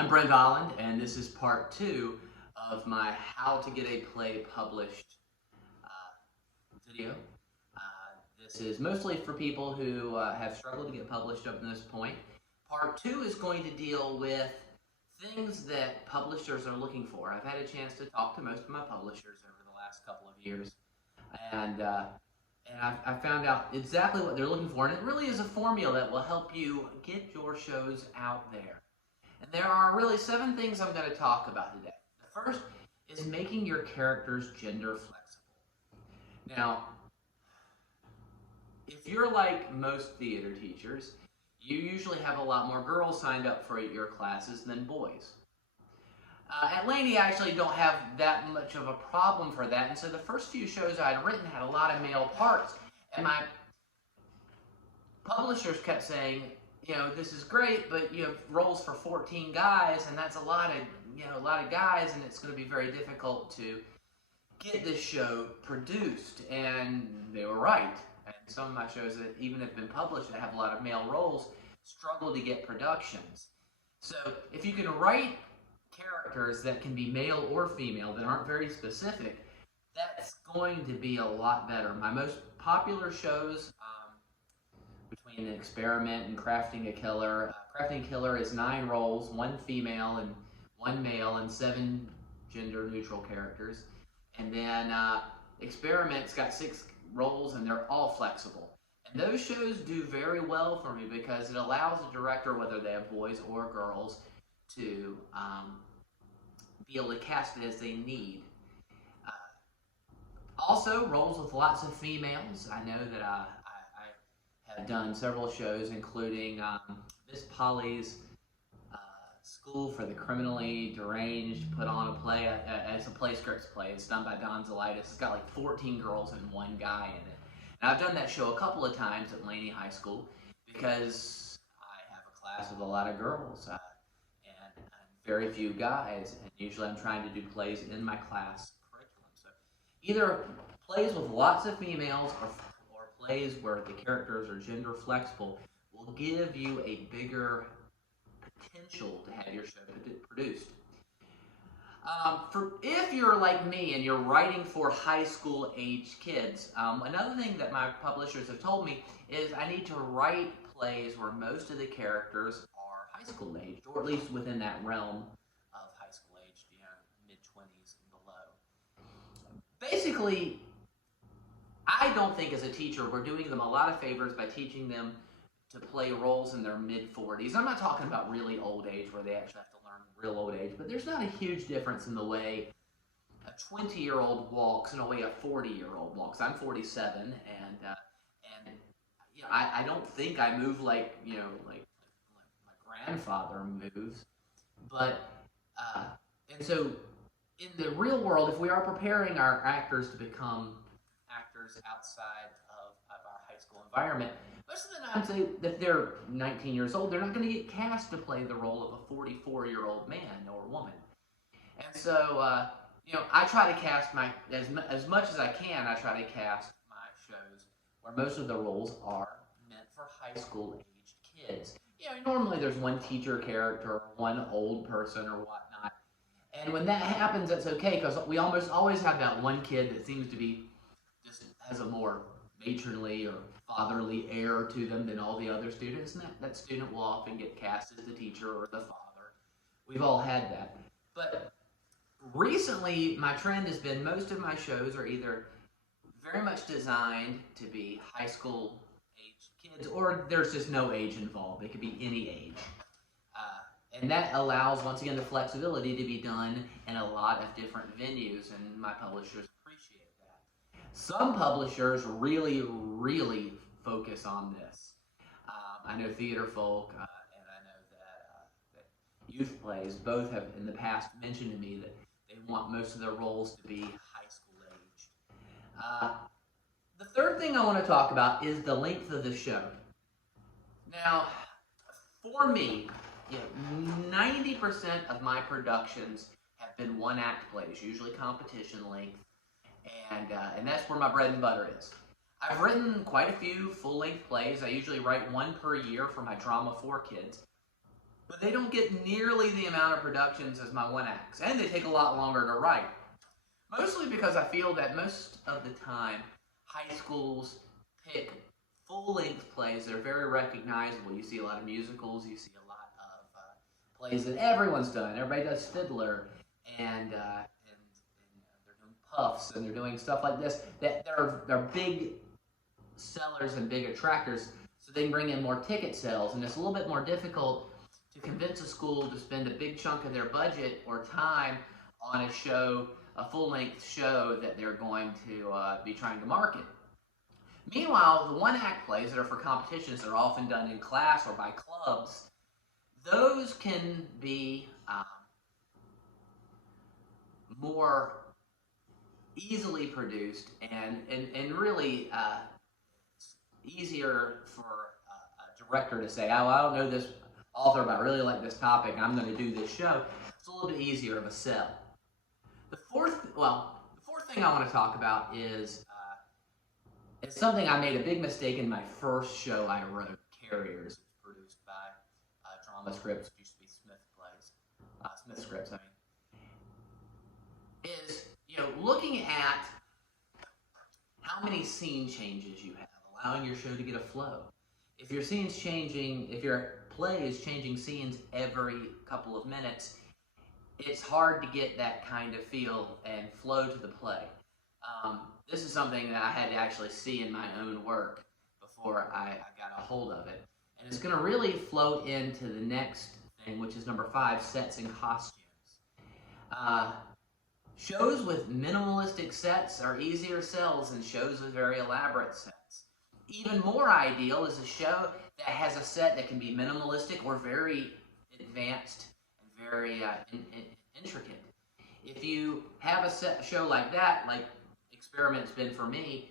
I'm Brent Holland, and this is part two of my How to Get a Play Published video. This is mostly for people who have struggled to get published up to this point. Part two is going to deal with things that publishers are looking for. I've had a chance to talk to most of my publishers over the last couple of years, and I found out exactly what they're looking for, and it really is a formula that will help you get your shows out there. And there are really 7 things I'm going to talk about today. The first is making your characters gender flexible. Now, if you're like most theater teachers, you usually have a lot more girls signed up for your classes than boys. At Laney, I actually don't have that much of a problem for that, and so the first few shows I'd written had a lot of male parts, and my publishers kept saying, you know, this is great, but you have roles for 14 guys, and that's a lot of guys, and it's going to be very difficult to get this show produced. And they were right. And some of my shows that even have been published that have a lot of male roles struggle to get productions. So if you can write characters that can be male or female that aren't very specific, that's going to be a lot better. My most popular shows, between an experiment and crafting a killer. Crafting a killer is 9 roles, 1 female and 1 male, and 7 gender-neutral characters. And then experiment's got 6 roles, and they're all flexible. And those shows do very well for me because it allows the director, whether they have boys or girls, to be able to cast it as they need. Also, roles with lots of females. I know that I have done several shows, including Miss Polly's School for the Criminally Deranged put on a play. It's a play scripts play. It's done by Don Zelitis. It's got like 14 girls and 1 guy in it. And I've done that show a couple of times at Laney High School because I have a class with a lot of girls and very few guys. And usually I'm trying to do plays in my class curriculum. So either plays with lots of females or plays where the characters are gender flexible will give you a bigger potential to have your show produced. If you're like me and you're writing for high school age kids, another thing that my publishers have told me is I need to write plays where most of the characters are high school aged, or at least within that realm of high school aged, mid-20s and below. Basically, I don't think as a teacher we're doing them a lot of favors by teaching them to play roles in their mid-40s. I'm not talking about really old age where they actually have to learn real old age, but there's not a huge difference in the way a 20-year-old walks and the way a 40-year-old walks. I'm 47, and I don't think I move like my grandfather moves, but and so in the real world, if we are preparing our actors to become actors outside of our high school environment, most of the time, say if they're 19 years old, they're not going to get cast to play the role of a 44-year-old man or woman. And so, I try to cast as much as I can. I try to cast my shows where most of the roles are meant for high school aged kids. Normally there's 1 teacher character, or 1 old person, or whatnot. And when that happens, that's okay because we almost always have that 1 kid that seems to be just has a more matronly or fatherly air to them than all the other students, and that student will often get cast as the teacher or the father. We've all had that. But recently, my trend has been most of my shows are either very much designed to be high school aged kids, or there's just no age involved. It could be any age. And that allows, once again, the flexibility to be done in a lot of different venues, and my publishers appreciate that. Some publishers really, really focus on this. I know Theater Folk and I know that Youth Plays both have in the past mentioned to me that they want most of their roles to be high school aged. The third thing I want to talk about is the length of the show. Now, for me, 90% of my productions have been 1-act plays, usually competition length, and that's where my bread and butter is. I've written quite a few full-length plays. I usually write 1 per year for my Drama 4 kids. but they don't get nearly the amount of productions as my one acts, and they take a lot longer to write. Mostly because I feel that most of the time, high schools pick full-length plays that are very recognizable. You see a lot of musicals, you see a lot of plays that everyone's done. Everybody does Fiddler, and they're doing Puffs, and they're doing stuff like this. That they're big sellers and big attractors, so they can bring in more ticket sales, and it's a little bit more difficult to convince a school to spend a big chunk of their budget or time on a show, a full-length show that they're going to be trying to market. Meanwhile, the one-act plays that are for competitions that are often done in class or by clubs, those can be more easily produced and really easier for a director to say, oh, I don't know this author, but I really like this topic, and I'm going to do this show. It's a little bit easier of a sell. The fourth thing I want to talk about is it's something I made a big mistake in my first show I wrote, Carriers. It's produced by Drama Scripts, it used to be Smith Scripts, is, looking at how many scene changes you have, allowing your show to get a flow. If your play is changing scenes every couple of minutes, it's hard to get that kind of feel and flow to the play. This is something that I had to actually see in my own work before I got a hold of it. And it's going to really flow into the next thing, which is number 5, sets and costumes. Shows with minimalistic sets are easier sells than shows with very elaborate sets. Even more ideal is a show that has a set that can be minimalistic or very advanced and very intricate. If you have a show like that, like Experiment's been for me,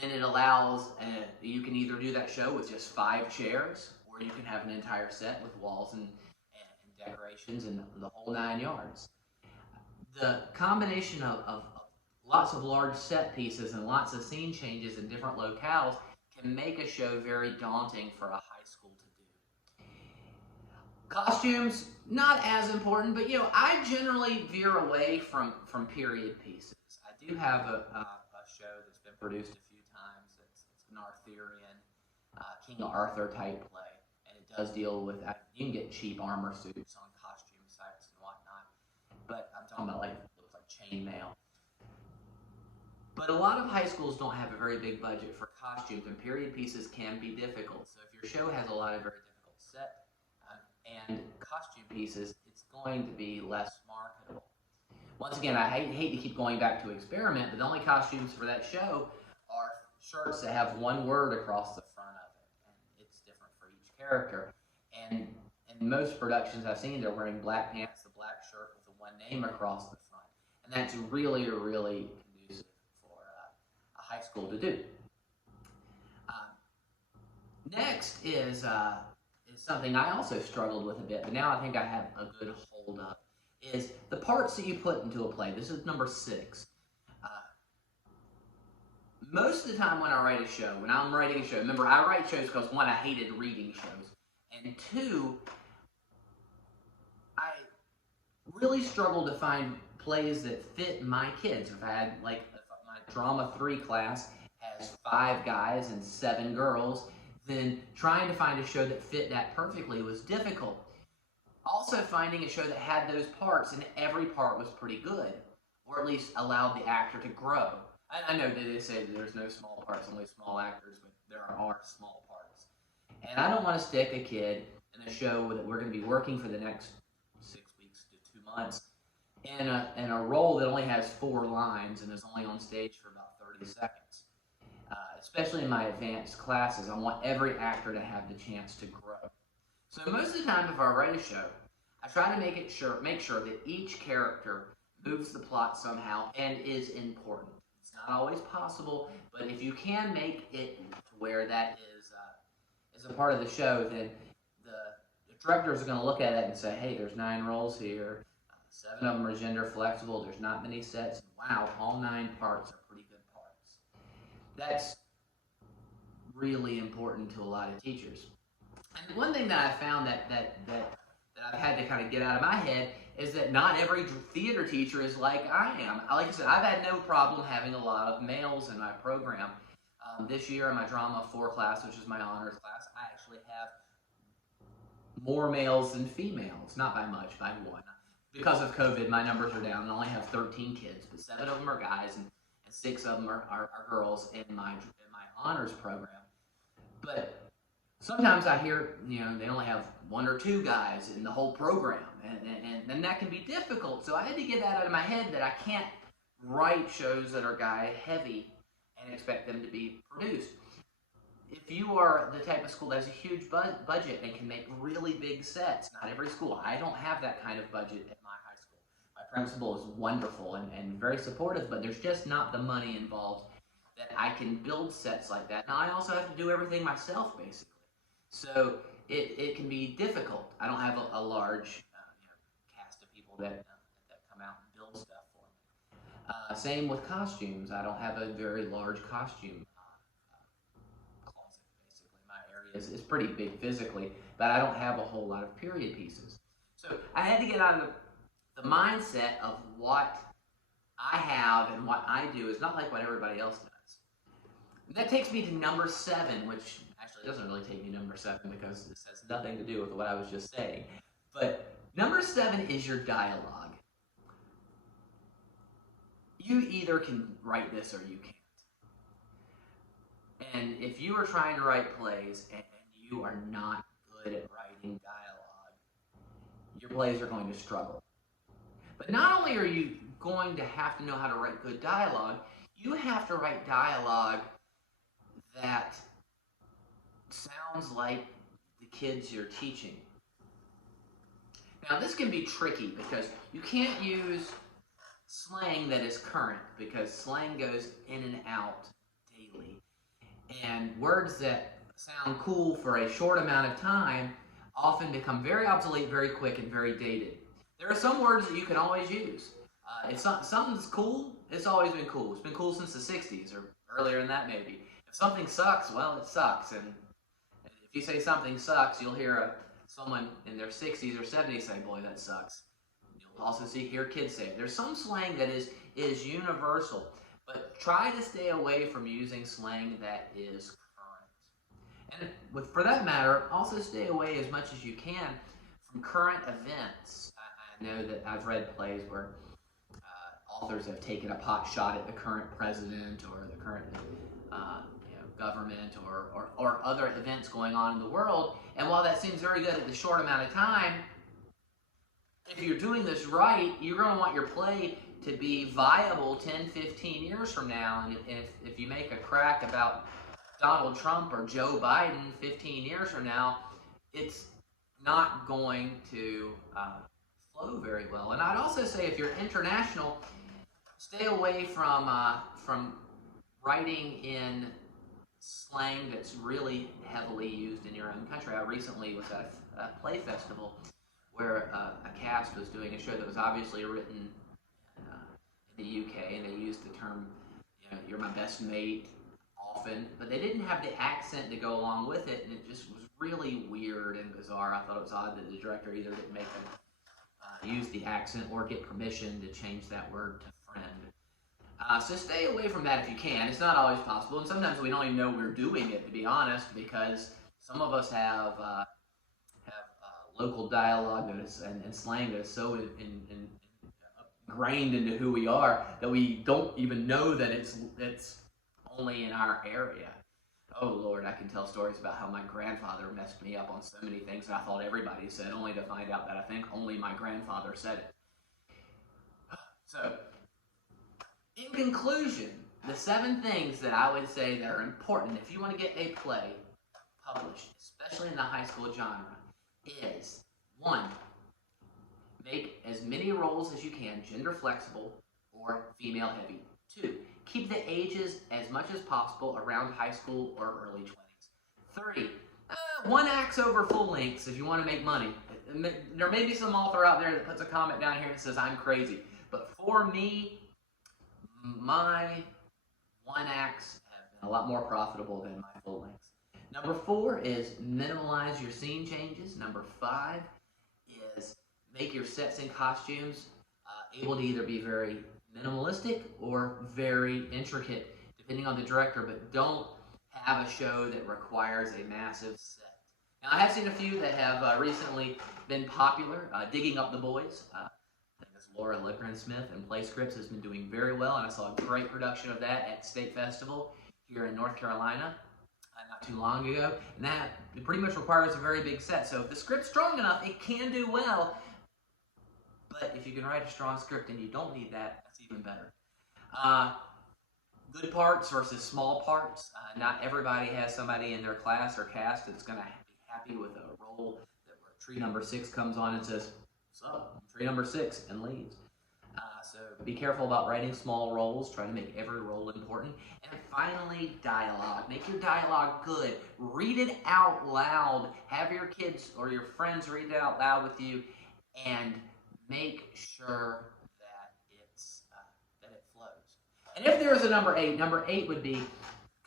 then it allows, you can either do that show with just 5 chairs, or you can have an entire set with walls and decorations and the whole 9 yards. The combination of lots of large set pieces and lots of scene changes in different locales can make a show very daunting for a high school to do. Costumes, not as important, but I generally veer away from period pieces. I do have a show that's been produced a few times. It's an Arthurian, King Arthur type play, and it does deal with, you can get cheap armor suits on costume sites and whatnot, but I'm talking about looks like chainmail. But a lot of high schools don't have a very big budget for costumes, and period pieces can be difficult. So if your show has a lot of very difficult set and costume pieces, it's going to be less marketable. Once again, I hate to keep going back to Experiment, but the only costumes for that show are shirts that have one word across the front of it, and it's different for each character. And in most productions I've seen, they're wearing black pants, the black shirt with the one name across the front, and that's really, really conducive for a high school to do. Next is something I also struggled with a bit, but now I think I have a good hold of, is the parts that you put into a play. This is number 6. Most of the time when I'm writing a show, remember, I write shows because, 1, I hated reading shows, and 2, I really struggled to find plays that fit my kids. If I had, if my Drama 3 class has 5 guys and 7 girls, then trying to find a show that fit that perfectly was difficult. Also, finding a show that had those parts and every part was pretty good, or at least allowed the actor to grow. I know that they say that there's no small parts, only small actors, but there are small parts. And I don't want to stick a kid in a show that we're going to be working for the next 6 weeks to 2 months in a role that only has 4 lines and is only on stage for about 30 seconds. Especially in my advanced classes, I want every actor to have the chance to grow. So most of the time, if I write a show, I try to make sure that each character moves the plot somehow and is important. It's not always possible, but if you can make it to where that is a part of the show, then the directors are going to look at it and say, hey, there's 9 roles here, 7 of them are gender flexible, there's not many sets, wow, all 9 parts are pretty good parts. That's really important to a lot of teachers. And one thing that I found that I've had to kind of get out of my head is that not every theater teacher is like I am. Like I said, I've had no problem having a lot of males in my program. This year in my Drama 4 class, which is my honors class, I actually have more males than females, not by much, by one. Because of COVID, my numbers are down. I only have 13 kids, but 7 of them are guys, and 6 of them are girls in my honors program. But sometimes I hear, they only have 1 or 2 guys in the whole program, and that can be difficult. So I had to get that out of my head that I can't write shows that are guy heavy and expect them to be produced. If you are the type of school that has a huge budget and can make really big sets, not every school, I don't have that kind of budget at my high school. My principal is wonderful and very supportive, but there's just not the money involved that I can build sets like that. Now, I also have to do everything myself, basically. So it can be difficult. I don't have a large cast of people that come out and build stuff for me. Same with costumes. I don't have a very large costume closet, basically. My area is pretty big physically, but I don't have a whole lot of period pieces. So I had to get out of the mindset of what I have and what I do is not like what everybody else does. That takes me to number 7, which actually doesn't really take me to number 7 because this has nothing to do with what I was just saying. But number 7 is your dialogue. You either can write this or you can't. And if you are trying to write plays and you are not good at writing dialogue, your plays are going to struggle. But not only are you going to have to know how to write good dialogue, you have to write dialogue that sounds like the kids you're teaching. Now, this can be tricky because you can't use slang that is current because slang goes in and out daily. And words that sound cool for a short amount of time often become very obsolete very quick and very dated. There are some words that you can always use. If something's cool, it's always been cool. It's been cool since the 60s or earlier than that maybe. If something sucks, well, it sucks. And if you say something sucks, you'll hear someone in their 60s or 70s say, boy, that sucks. You'll also hear kids say it. There's some slang that is universal, but try to stay away from using slang that is current. And for that matter, also stay away as much as you can from current events. I know that I've read plays where authors have taken a pot shot at the current president or the current government or other events going on in the world. And while that seems very good at the short amount of time, if you're doing this right, you're going to want your play to be viable 10, 15 years from now. And if you make a crack about Donald Trump or Joe Biden 15 years from now, it's not going to flow very well. And I'd also say if you're international, stay away from writing in slang that's really heavily used in your own country. I recently was at a play festival where a cast was doing a show that was obviously written in the UK, and they used the term, you're my best mate often, but they didn't have the accent to go along with it, and it just was really weird and bizarre. I thought it was odd that the director either didn't make them use the accent or get permission to change that word to friend. So stay away from that if you can. It's not always possible, and sometimes we don't even know we're doing it, to be honest, because some of us have local dialogue that is, and slang that is so ingrained into who we are that we don't even know that it's only in our area. Oh Lord, I can tell stories about how my grandfather messed me up on so many things that I thought everybody said, only to find out that I think only my grandfather said it. So, in conclusion, the 7 things that I would say that are important if you want to get a play published, especially in the high school genre, is 1, make as many roles as you can gender flexible or female heavy. 2, keep the ages as much as possible around high school or early 20s. 3, 1 acts over full lengths if you want to make money. There may be some author out there that puts a comment down here and says I'm crazy, but for me, my 1 acts have been a lot more profitable than my full lengths. Number 4 is minimize your scene changes. Number 5 is make your sets and costumes able to either be very minimalistic or very intricate, depending on the director, but don't have a show that requires a massive set. Now, I have seen a few that have recently been popular. Digging Up the Boys. I think it's Laura Lickran-Smith and Play Scripts has been doing very well, and I saw a great production of that at State Festival here in North Carolina not too long ago, and that it pretty much requires a very big set. So if the script's strong enough, it can do well. But if you can write a strong script and you don't need that, that's even better. Good parts versus small parts. Not everybody has somebody in their class or cast that's going to be happy with a role that where tree number 6 comes on and says, "What's up? I'm tree number 6," and leaves. So be careful about writing small roles. Try to make every role important. And finally, dialogue. Make your dialogue good. Read it out loud. Have your kids or your friends read it out loud with you, and make sure that it flows. And if there's a number 8 would be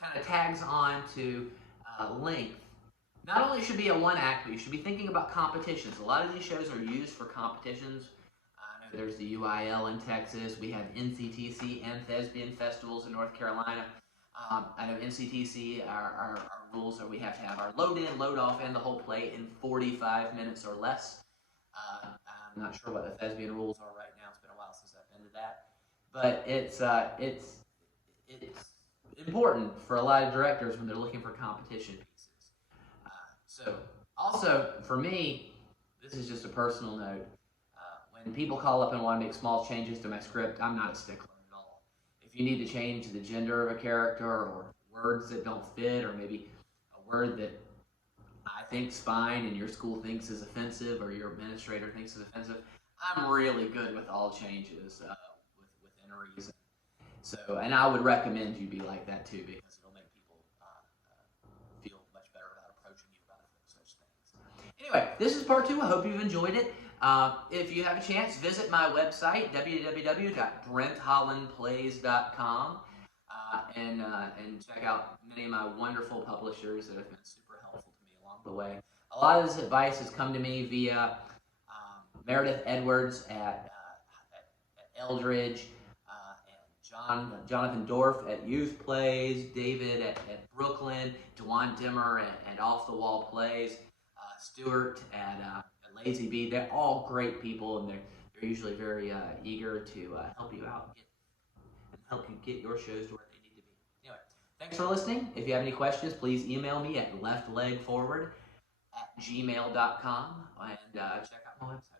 kind of tags on to length. Not only should it be a one act, but you should be thinking about competitions. A lot of these shows are used for competitions. There's the UIL in Texas. We have NCTC and thespian festivals in North Carolina. I know NCTC, our rules are we have to have our load in, load off, and the whole play in 45 minutes or less. I'm not sure what the thespian rules are right now. It's been a while since I've been to that. But it's important for a lot of directors when they're looking for competition pieces. So also, for me, this is just a personal note. When people call up and want to make small changes to my script, I'm not a stickler at all. If you need to change the gender of a character or words that don't fit or maybe a word that I think's fine and your school thinks is offensive or your administrator thinks is offensive, I'm really good with all changes within reason. So, and I would recommend you be like that too, because it'll make people feel much better about approaching you about such things. Anyway, this is part 2. I hope you've enjoyed it. If you have a chance, visit my website, www.brenthollandplays.com, and check out many of my wonderful publishers that have been super helpful to me along the way. A lot of this advice has come to me via Meredith Edwards at Eldridge, and Jonathan Dorff at Youth Plays, David at Brooklyn, Dewan Dimmer at Off the Wall Plays, Stuart at Lazy Bee. They're all great people, and they're usually very eager to help you out and help you get your shows to where they need to be. Anyway, thanks for listening. If you have any questions, please email me at leftlegforward@gmail.com and check out my website.